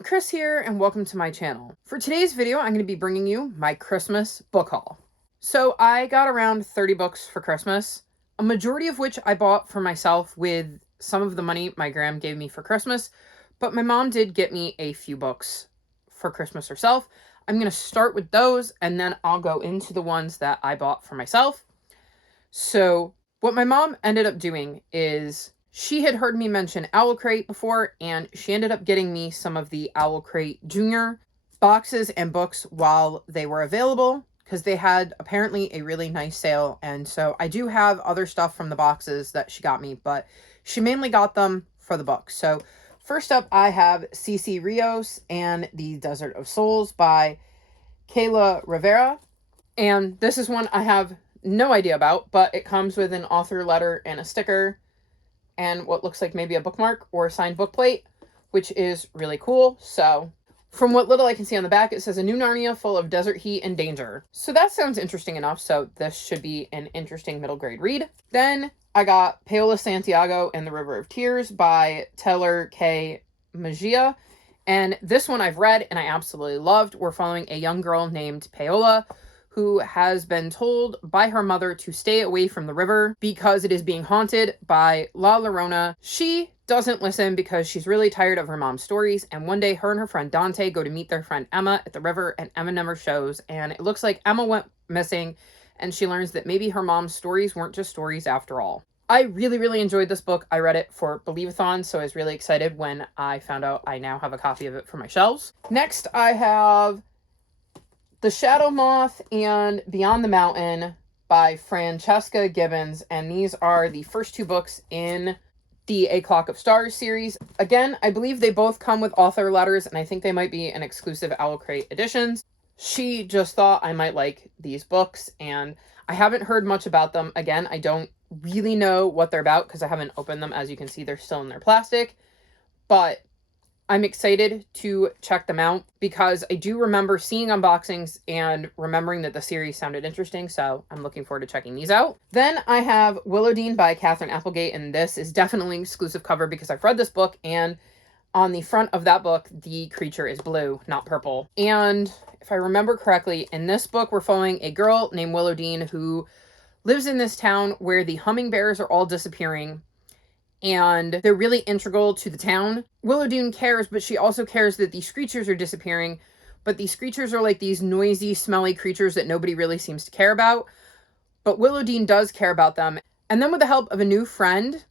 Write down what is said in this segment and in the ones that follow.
everyone, Chris here, and welcome to my channel. For today's video, I'm going to be bringing you my Christmas book haul. So I got around 30 books for Christmas, a majority of which I bought for myself with some of the money my gram gave me for Christmas, but my mom did get me a few books for Christmas herself. I'm going to start with those, and then I'll go into the ones that I bought for myself. So what my mom ended up doing is she had heard me mention Owl Crate before, and she ended up getting me some of the Owl Crate Junior boxes and books while they were available, because they had apparently a really nice sale. And so I do have other stuff from the boxes that she got me, but she mainly got them for the books. So first up, I have C.C. Rios and the Desert of Souls by Kayla Rivera. And this is one I have no idea about, but it comes with an author letter and a sticker and what looks like maybe a bookmark or a signed book plate, which is really cool. So from what little I can see on the back, it says a new Narnia full of desert heat and danger. So that sounds interesting enough. So this should be an interesting middle grade read. Then I got Paola Santiago and the River of Tears by Taylor K. Magia. And this one I've read and I absolutely loved. We're following a young girl named Paola who has been told by her mother to stay away from the river because it is being haunted by La Llorona. She doesn't listen because she's really tired of her mom's stories, and one day her and her friend Dante go to meet their friend Emma at the river, and Emma never shows, and it looks like Emma went missing, and she learns that maybe her mom's stories weren't just stories after all. I really enjoyed this book. I read it for Believe-a-thon, so I was really excited when I found out I now have a copy of it for my shelves. Next, I have The Shadow Moth and Beyond the Mountain by Francesca Gibbons, and these are the first two books in the A Clock of Stars series. Again, I believe they both come with author letters, and I think they might be an exclusive Owl Crate editions. She just thought I might like these books, and I haven't heard much about them. Again, I don't really know what they're about because I haven't opened them. As you can see, they're still in their plastic, but I'm excited to check them out because I do remember seeing unboxings and remembering that the series sounded interesting, so I'm looking forward to checking these out. Then I have Willowdean by Catherine Applegate, and this is definitely an exclusive cover because I've read this book, and on the front of that book, the creature is blue, not purple. And if I remember correctly, in this book, we're following a girl named Willowdean who lives in this town where the hummingbirds are all disappearing, and they're really integral to the town. Willowdean cares, but she also cares that these creatures are disappearing, but these creatures are like these noisy, smelly creatures that nobody really seems to care about. But Willowdean does care about them. And then with the help of a new friend,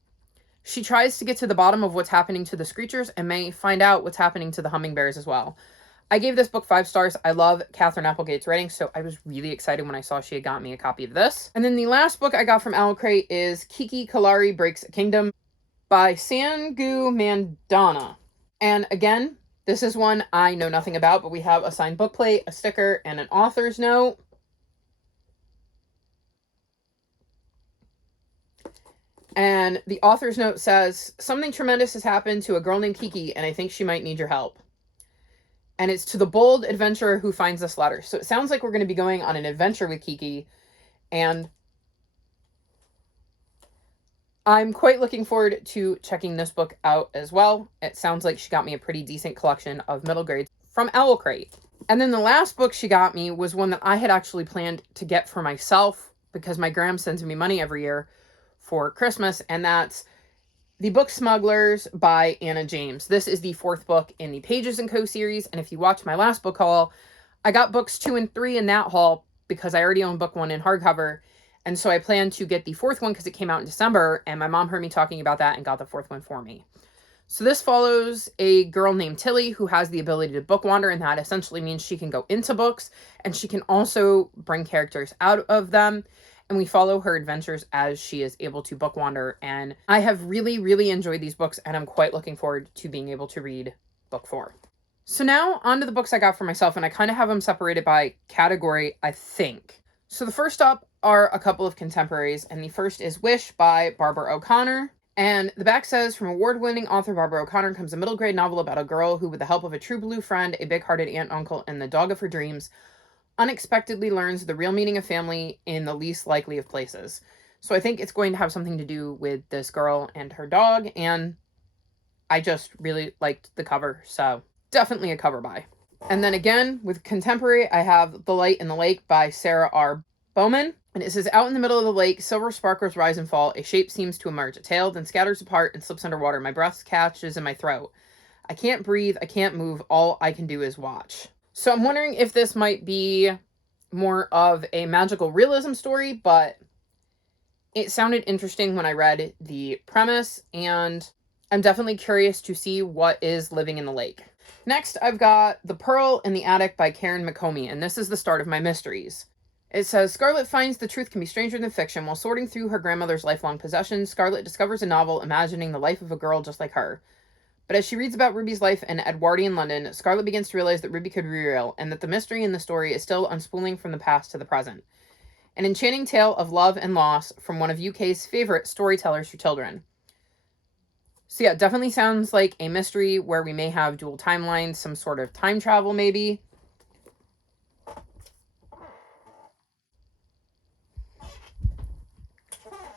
she tries to get to the bottom of what's happening to the creatures and may find out what's happening to the hummingbirds as well. I gave this book 5 stars. I love Catherine Applegate's writing, so I was really excited when I saw she had got me a copy of this. And then the last book I got from Owl Crate is Kiki Kalari Breaks a Kingdom by Sangu Mandana. And again, this is one I know nothing about, but we have a signed book plate, a sticker, and an author's note. And the author's note says, "Something tremendous has happened to a girl named Kiki, and I think she might need your help." And it's to the bold adventurer who finds this letter. So it sounds like we're going to be going on an adventure with Kiki, and I'm quite looking forward to checking this book out as well. It sounds like she got me a pretty decent collection of middle grades from Owl Crate. And then the last book she got me was one that I had actually planned to get for myself because my gram sends me money every year for Christmas, and that's The Book Smugglers by Anna James. This is the 4th book in the Pages & Co. series, and if you watch my last book haul, I got books 2 and 3 in that haul because I already own book 1 in hardcover. And so I planned to get the 4th one because it came out in December, and my mom heard me talking about that and got the 4th one for me. So this follows a girl named Tilly who has the ability to book wander, and that essentially means she can go into books, and she can also bring characters out of them. And we follow her adventures as she is able to book wander. And I have really enjoyed these books, and I'm quite looking forward to being able to read book 4. So now on to the books I got for myself, and I kind of have them separated by category, I think. So the first up are a couple of contemporaries, and the first is Wish by Barbara O'Connor. And the back says, from award-winning author Barbara O'Connor comes a middle-grade novel about a girl who, with the help of a true blue friend, a big-hearted aunt, uncle, and the dog of her dreams, unexpectedly learns the real meaning of family in the least likely of places. So I think it's going to have something to do with this girl and her dog, and I just really liked the cover, so definitely a cover buy. And then again, with contemporary, I have The Light in the Lake by Sarah R. Bowman. And it says, out in the middle of the lake, silver sparkles rise and fall. A shape seems to emerge. A tail then scatters apart and slips underwater. My breath catches in my throat. I can't breathe. I can't move. All I can do is watch. So I'm wondering if this might be more of a magical realism story, but it sounded interesting when I read the premise, and I'm definitely curious to see what is living in the lake. Next, I've got The Pearl in the Attic by Karen McComie, and this is the start of my mysteries. It says, Scarlett finds the truth can be stranger than fiction. While sorting through her grandmother's lifelong possessions, Scarlett discovers a novel imagining the life of a girl just like her. But as she reads about Ruby's life in Edwardian London, Scarlett begins to realize that Ruby could be real, and that the mystery in the story is still unspooling from the past to the present. An enchanting tale of love and loss from one of UK's favorite storytellers for children. So yeah, definitely sounds like a mystery where we may have dual timelines, some sort of time travel maybe.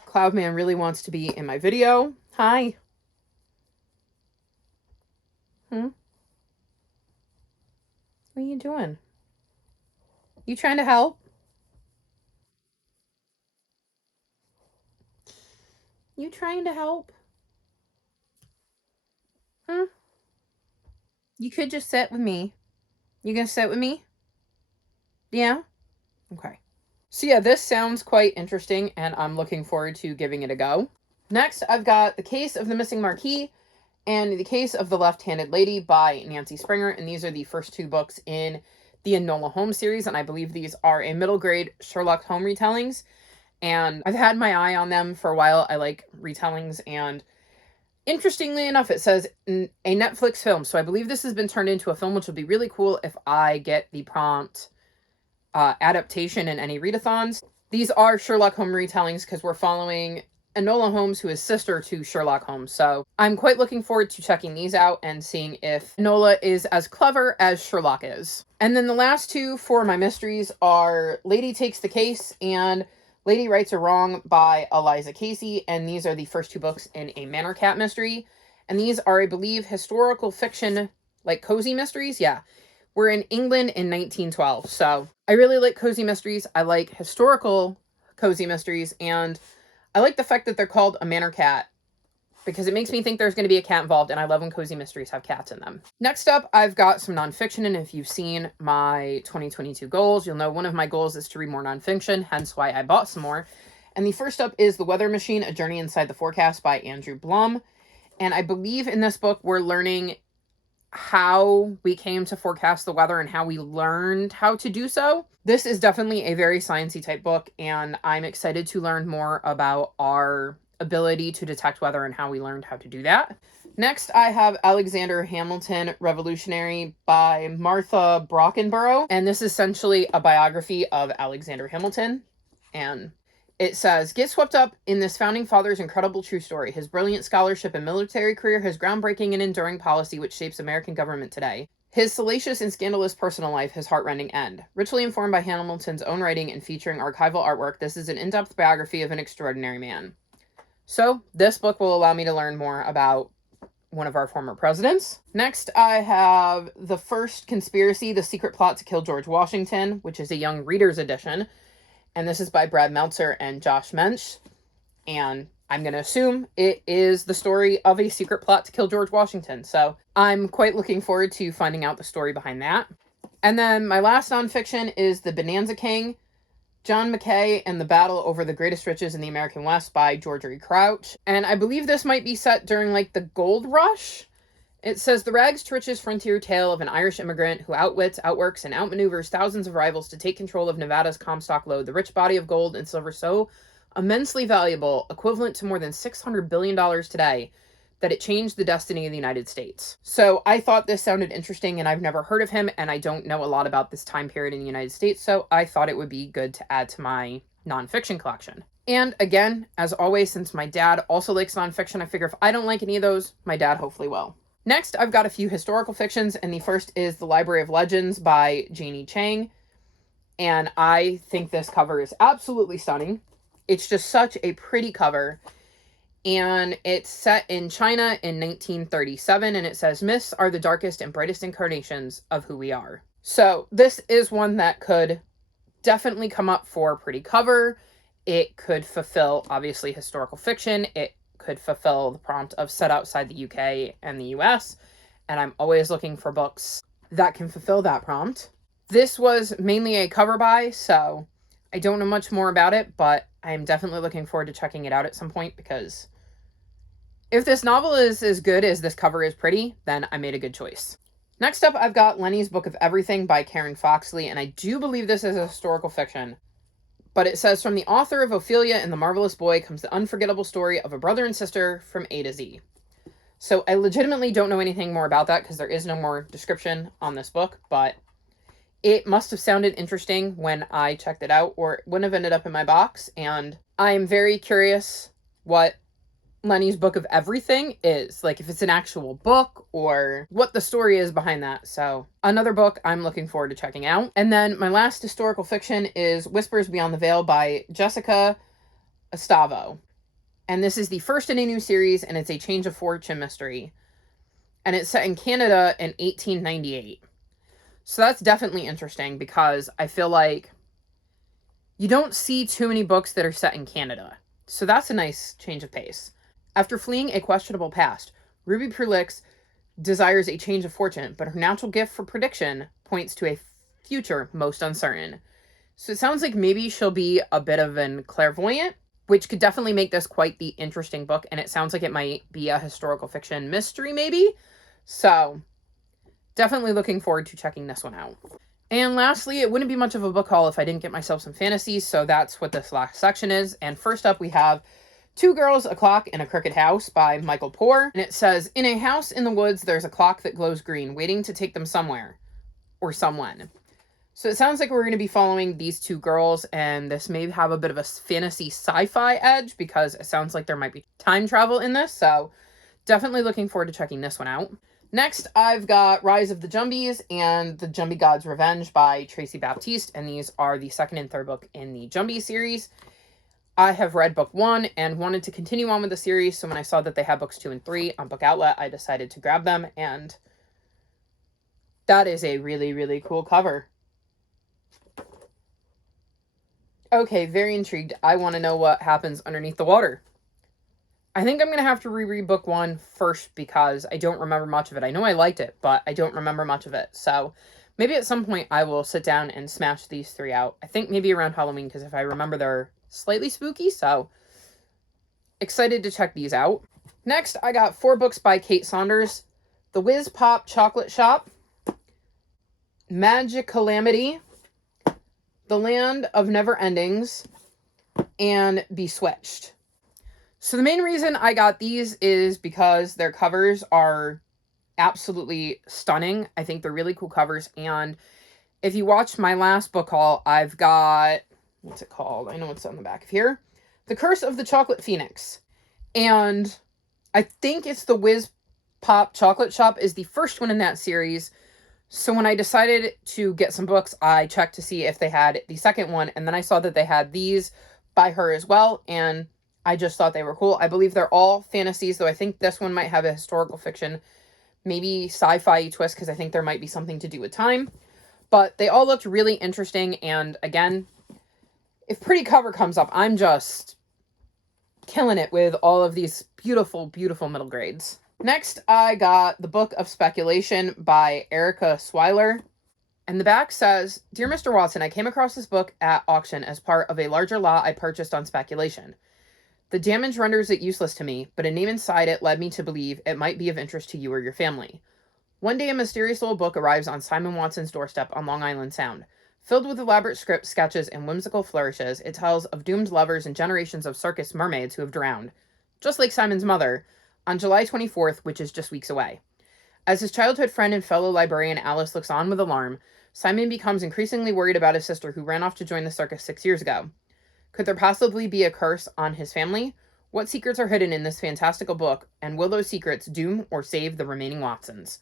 Cloudman really wants to be in my video. Hi. What are you doing? You trying to help? You trying to help? You could just sit with me. You gonna sit with me? Yeah? Okay. So yeah, this sounds quite interesting, and I'm looking forward to giving it a go. Next, I've got The Case of the Missing Marquis and The Case of the Left-Handed Lady by Nancy Springer, and these are the first two books in the Enola Holmes series, and I believe these are a middle grade Sherlock Holmes retellings, and I've had my eye on them for a while. I like retellings, and interestingly enough, it says a Netflix film, so I believe this has been turned into a film, which would be really cool if I get the prompt adaptation in any readathons. These are Sherlock Holmes retellings because we're following Enola Holmes, who is sister to Sherlock Holmes. So I'm quite looking forward to checking these out and seeing if Enola is as clever as Sherlock is. And then the last two for my mysteries are Lady Takes the Case and Lady Rights a Wrong by Eliza Casey. And these are the first two books in a Manor Cat mystery. And these are, I believe, historical fiction, like cozy mysteries. Yeah. We're in England in 1912. So I really like cozy mysteries. I like historical cozy mysteries. And I like the fact that they're called a Manor Cat because it makes me think there's going to be a cat involved, and I love when cozy mysteries have cats in them. Next up, I've got some nonfiction, and if you've seen my 2022 goals, you'll know one of my goals is to read more nonfiction, hence why I bought some more. And the first up is The Weather Machine, A Journey Inside the Forecast by Andrew Blum. And I believe in this book, we're learning how we came to forecast the weather and how we learned how to do so. This is definitely a very sciencey type book, and I'm excited to learn more about our ability to detect weather and how we learned how to do that. Next, I have Alexander Hamilton, Revolutionary by Martha Brockenborough, and this is essentially a biography of Alexander Hamilton, and it says, get swept up in this founding father's incredible true story. His brilliant scholarship and military career, his groundbreaking and enduring policy which shapes American government today. His salacious and scandalous personal life, his heartrending end. Richly informed by Hamilton's own writing and featuring archival artwork, this is an in-depth biography of an extraordinary man. So, this book will allow me to learn more about one of our former presidents. Next, I have The First Conspiracy, The Secret Plot to Kill George Washington, which is a young reader's edition. And this is by Brad Meltzer and Josh Mensch. And I'm going to assume it is the story of a secret plot to kill George Washington. So I'm quite looking forward to finding out the story behind that. And then my last nonfiction is The Bonanza King, John Mackay and the Battle Over the Greatest Riches in the American West by George Crouch. And I believe this might be set during like the gold rush. It says, the rags to riches frontier tale of an Irish immigrant who outwits, outworks, and outmaneuvers thousands of rivals to take control of Nevada's Comstock lode, the rich body of gold and silver so immensely valuable, equivalent to more than $600 billion today, that it changed the destiny of the United States. So I thought this sounded interesting, and I've never heard of him, and I don't know a lot about this time period in the United States, so I thought it would be good to add to my nonfiction collection. And again, as always, since my dad also likes nonfiction, I figure if I don't like any of those, my dad hopefully will. Next, I've got a few historical fictions, and the first is The Library of Legends by Janie Chang, and I think this cover is absolutely stunning. It's just such a pretty cover, and it's set in China in 1937, and it says myths are the darkest and brightest incarnations of who we are. So this is one that could definitely come up for pretty cover. It could fulfill, obviously, historical fiction. It could fulfill the prompt of set outside the UK and the US, and I'm always looking for books that can fulfill that prompt. This was mainly a cover buy, so I don't know much more about it, but I'm definitely looking forward to checking it out at some point, because if this novel is as good as this cover is pretty, then I made a good choice. Next up, I've got Lenny's Book of Everything by Karen Foxley, and I do believe this is a historical fiction. But it says, from the author of Ophelia and the Marvelous Boy comes the unforgettable story of a brother and sister from A to Z. So I legitimately don't know anything more about that because there is no more description on this book, but it must have sounded interesting when I checked it out, or it wouldn't have ended up in my box, and I am very curious what Lenny's Book of Everything is. Like, if it's an actual book or what the story is behind that. So another book I'm looking forward to checking out. And then my last historical fiction is Whispers Beyond the Veil by Jessica Estavo. And this is the first in a new series, and it's a change of fortune mystery. And it's set in Canada in 1898. So that's definitely interesting because I feel like you don't see too many books that are set in Canada. So that's a nice change of pace. After fleeing a questionable past, Ruby Prulix desires a change of fortune, but her natural gift for prediction points to a future most uncertain. So it sounds like maybe she'll be a bit of an clairvoyant, which could definitely make this quite the interesting book, and it sounds like it might be a historical fiction mystery, maybe? So definitely looking forward to checking this one out. And lastly, it wouldn't be much of a book haul if I didn't get myself some fantasies, so that's what this last section is. And first up, we have Two Girls, a Clock in a Crooked House by Michael Poore. And it says, in a house in the woods, there's a clock that glows green, waiting to take them somewhere. Or someone. So it sounds like we're going to be following these two girls, and this may have a bit of a fantasy sci-fi edge, because it sounds like there might be time travel in this, so definitely looking forward to checking this one out. Next, I've got Rise of the Jumbies and The Jumbie God's Revenge by Tracy Baptiste, and these are the second and third book in the Jumbie series. I have read book 1 and wanted to continue on with the series, so when I saw that they had books 2 and 3 on Book Outlet, I decided to grab them, and that is a really, really cool cover. Okay, very intrigued. I want to know what happens underneath the water. I think I'm going to have to reread book 1 first because I don't remember much of it. I know I liked it, but I don't remember much of it, so maybe at some point I will sit down and smash these 3 out. I think maybe around Halloween, because if I remember, they're slightly spooky, so excited to check these out. Next, I got 4 books by Kate Saunders. The Whiz Pop Chocolate Shop, Magic Calamity, The Land of Never Endings, and Beswitched. So the main reason I got these is because their covers are absolutely stunning. I think they're really cool covers, and if you watched my last book haul, I've got, what's it called? I know it's on the back of here. The Curse of the Chocolate Phoenix. And I think it's the Whiz Pop Chocolate Shop is the first one in that series. So when I decided to get some books, I checked to see if they had the second one, and then I saw that they had these by her as well, and I just thought they were cool. I believe they're all fantasies, though I think this one might have a historical fiction, maybe sci-fi twist, because I think there might be something to do with time. But they all looked really interesting, and again, if pretty cover comes up, I'm just killing it with all of these beautiful, beautiful middle grades. Next, I got The Book of Speculation by Erica Swiler. And the back says, Dear Mr. Watson, I came across this book at auction as part of a larger lot I purchased on speculation. The damage renders it useless to me, but a name inside it led me to believe it might be of interest to you or your family. One day, a mysterious little book arrives on Simon Watson's doorstep on Long Island Sound. Filled with elaborate script, sketches, and whimsical flourishes, it tells of doomed lovers and generations of circus mermaids who have drowned, just like Simon's mother, on July 24th, which is just weeks away. As his childhood friend and fellow librarian Alice looks on with alarm, Simon becomes increasingly worried about his sister who ran off to join the circus 6 years ago. Could there possibly be a curse on his family? What secrets are hidden in this fantastical book, and will those secrets doom or save the remaining Watsons?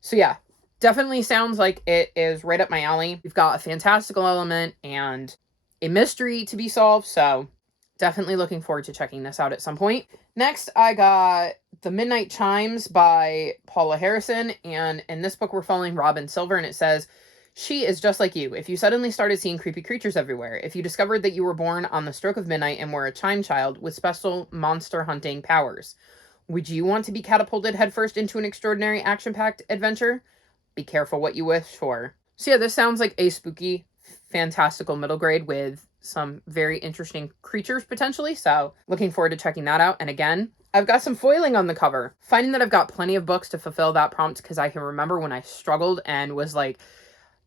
So yeah, definitely sounds like it is right up my alley. We've got a fantastical element and a mystery to be solved, so Definitely looking forward to checking this out at some point. Next, I got The Midnight Chimes by Paula Harrison, and in this book we're following Robin Silver, and it says, "She is just like you. If you suddenly started seeing creepy creatures everywhere, if you discovered that you were born on the stroke of midnight and were a chime child with special monster hunting powers, would you want to be catapulted headfirst into an extraordinary action-packed adventure? Be careful what you wish for." So yeah, this sounds like a spooky, fantastical middle grade with some very interesting creatures potentially. So looking forward to checking that out. And again, I've got some foiling on the cover. Finding that I've got plenty of books to fulfill that prompt, because I can remember when I struggled and was like,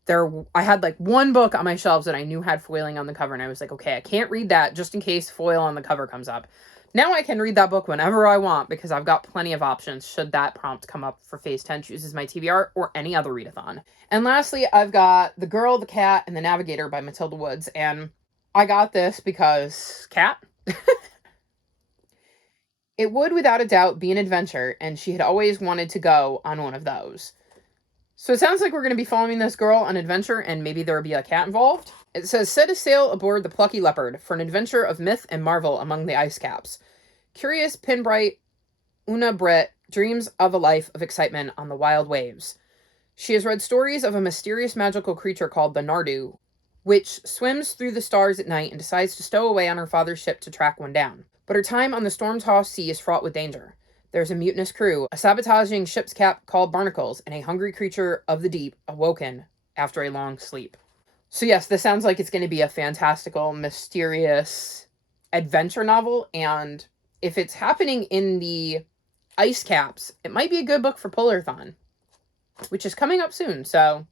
I had like one book on my shelves that I knew had foiling on the cover, and I was like, okay, I can't read that just in case foil on the cover comes up. Now I can read that book whenever I want because I've got plenty of options should that prompt come up for Phase 10 Chooses My TBR or any other readathon. And lastly, I've got The Girl, the Cat, and the Navigator by Matilda Woods, and I got this because cat. It would without a doubt be an adventure, and she had always wanted to go on one of those. So it sounds like we're going to be following this girl on an adventure, and maybe there will be a cat involved. It says, "Set a sail aboard the Plucky Leopard for an adventure of myth and marvel among the ice caps. Curious Pinbright Una Brett dreams of a life of excitement on the wild waves. She has read stories of a mysterious magical creature called the Nardu, which swims through the stars at night and decides to stow away on her father's ship to track one down. But her time on the storm-tossed sea is fraught with danger. There's a mutinous crew, a sabotaging ship's cap called barnacles, and a hungry creature of the deep awoken after a long sleep." So yes, this sounds like it's going to be a fantastical, mysterious adventure novel, and if it's happening in the ice caps, it might be a good book for Polarthon, which is coming up soon, so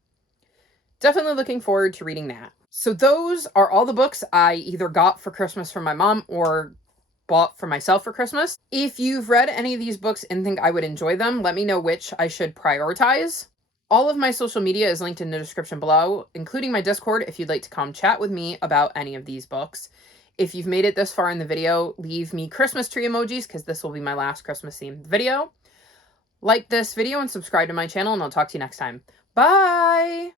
definitely looking forward to reading that. So those are all the books I either got for Christmas from my mom or bought for myself for Christmas. If you've read any of these books and think I would enjoy them, let me know which I should prioritize. All of my social media is linked in the description below, including my Discord if you'd like to come chat with me about any of these books. If you've made it this far in the video, leave me Christmas tree emojis because this will be my last Christmas themed video. Like this video and subscribe to my channel, and I'll talk to you next time. Bye!